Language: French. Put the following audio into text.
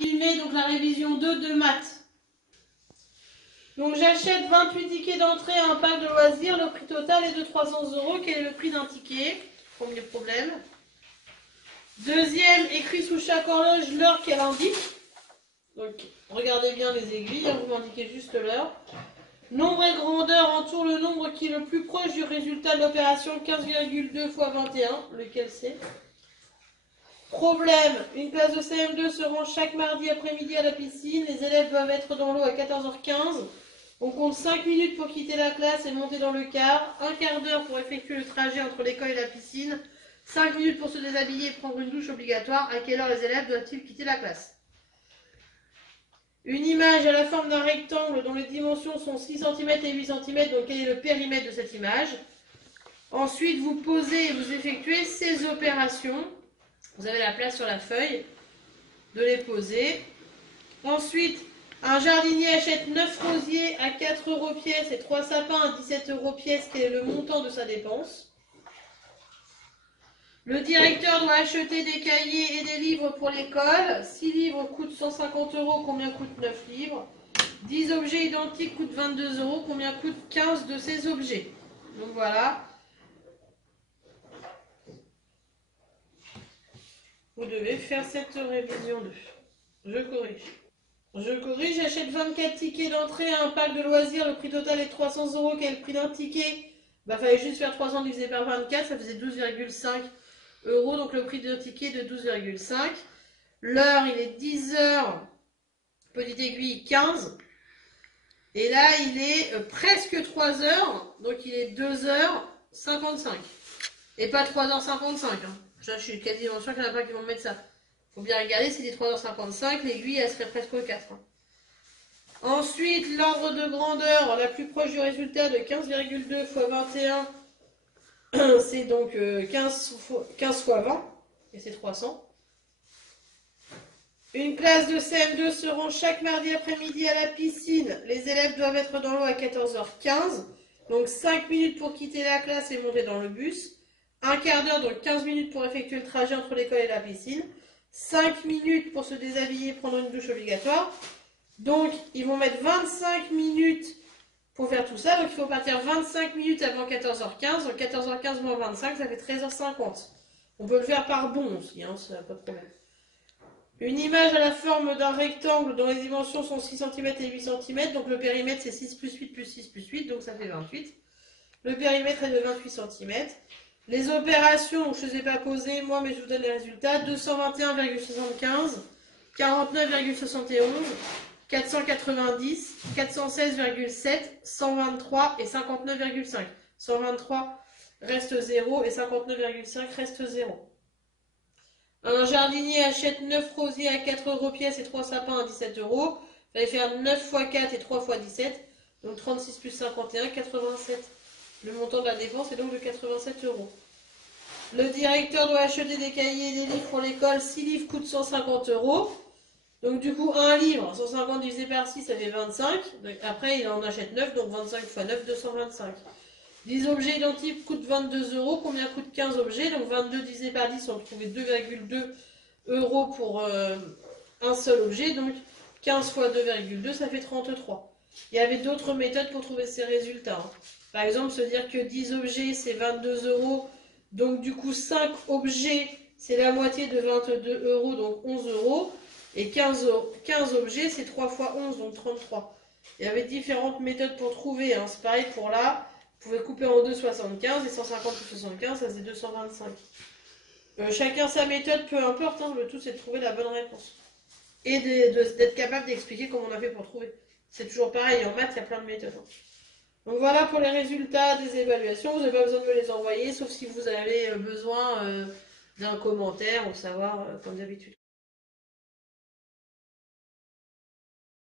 filmer donc la révision 2 de maths. Donc j'achète 28 tickets d'entrée à un pack de loisirs, le prix total est de 300 €. Quel est le prix d'un ticket? Premier problème. Deuxième, écrit sous chaque horloge l'heure qu'elle indique. Donc regardez bien les aiguilles, vous m'indiquez juste l'heure. Nombre et grandeur entoure le nombre qui est le plus proche du résultat de l'opération, 15,2 fois 21, lequel c'est? Problème, une classe de CM2 se rend chaque mardi après-midi à la piscine, les élèves doivent être dans l'eau à 14h15. On compte 5 minutes pour quitter la classe et monter dans le car, un quart d'heure pour effectuer le trajet entre l'école et la piscine, 5 minutes pour se déshabiller et prendre une douche obligatoire. À quelle heure les élèves doivent-ils quitter la classe? Une image à la forme d'un rectangle dont les dimensions sont 6 cm et 8 cm, donc quel est le périmètre de cette image? Ensuite, vous posez et vous effectuez ces opérations. Vous avez la place sur la feuille de les poser. Ensuite, un jardinier achète 9 rosiers à 4 € pièce et 3 sapins à 17 € pièce. Quel est le montant de sa dépense? Le directeur doit acheter des cahiers et des livres pour l'école. 6 livres coûtent 150 €. Combien coûtent 9 livres? 10 objets identiques coûtent 22 €. Combien coûtent 15 de ces objets? Donc voilà. Vous devez faire cette révision 2. Je corrige, j'achète 24 tickets d'entrée à un pack de loisirs, le prix total est de 300 €. Quel est le prix d'un ticket? Il fallait juste faire 300 divisé par 24, ça faisait 12,5 €, donc le prix d'un ticket de 12,5. L'heure, il est 10h, petite aiguille, 15. Et là, il est presque 3h, donc il est 2h55. Et pas 3h55, hein. Je suis quasiment sûr qu'il n'y en a pas qui vont mettre ça. Faut bien regarder, c'est des 3h55, l'aiguille elle serait presque au 4. Hein. Ensuite, l'ordre de grandeur la plus proche du résultat de 15,2 fois 21, c'est donc 15 fois 20, et c'est 300. Une classe de CM2 se rend chaque mardi après-midi à la piscine. Les élèves doivent être dans l'eau à 14h15, donc 5 minutes pour quitter la classe et monter dans le bus. Un quart d'heure, donc 15 minutes pour effectuer le trajet entre l'école et la piscine. 5 minutes pour se déshabiller et prendre une douche obligatoire. Donc, ils vont mettre 25 minutes pour faire tout ça. Donc, il faut partir 25 minutes avant 14h15. Donc, 14h15 moins 25, ça fait 13h50. On peut le faire par bond aussi, hein, ça n'a pas de problème. Une image à la forme d'un rectangle dont les dimensions sont 6 cm et 8 cm. Donc, le périmètre, c'est 6 plus 8 plus 6 plus 8. Donc, ça fait 28. Le périmètre est de 28 cm. Les opérations, je ne les ai pas posées moi, mais je vous donne les résultats. 221,75, 49,71, 490, 416,7, 123 et 59,5. 123 reste 0 et 59,5 reste 0. Un jardinier achète 9 rosiers à 4 € pièce et 3 sapins à 17 €. Il fallait faire 9 x 4 et 3 x 17. Donc 36 plus 51, 87. Le montant de la dépense est donc de 87 €. Le directeur doit acheter des cahiers et des livres pour l'école. 6 livres coûtent 150 €. Donc du coup, un livre, 150 divisé par 6, ça fait 25. Donc, après, il en achète 9, donc 25 x 9, 225. 10 objets identiques coûtent 22 €. Combien coûtent 15 objets? Donc 22 divisé par 10, on trouvait 2,2 € pour un seul objet. Donc 15 fois 2,2, ça fait 33. Il y avait d'autres méthodes pour trouver ces résultats. Hein. Par exemple, se dire que 10 objets, c'est 22 €. Donc du coup, 5 objets, c'est la moitié de 22 €, donc 11 €. Et 15 objets, c'est 3 x 11, donc 33. Il y avait différentes méthodes pour trouver. Hein. C'est pareil pour là. Vous pouvez couper en deux 75 et 150 plus 75, ça faisait 225. Chacun sa méthode, peu importe. Hein. Le tout, c'est de trouver la bonne réponse. Et d'être capable d'expliquer comment on a fait pour trouver. C'est toujours pareil. En maths, il y a plein de méthodes. Hein. Donc voilà pour les résultats des évaluations. Vous n'avez pas besoin de me les envoyer, sauf si vous avez besoin d'un commentaire ou savoir comme d'habitude.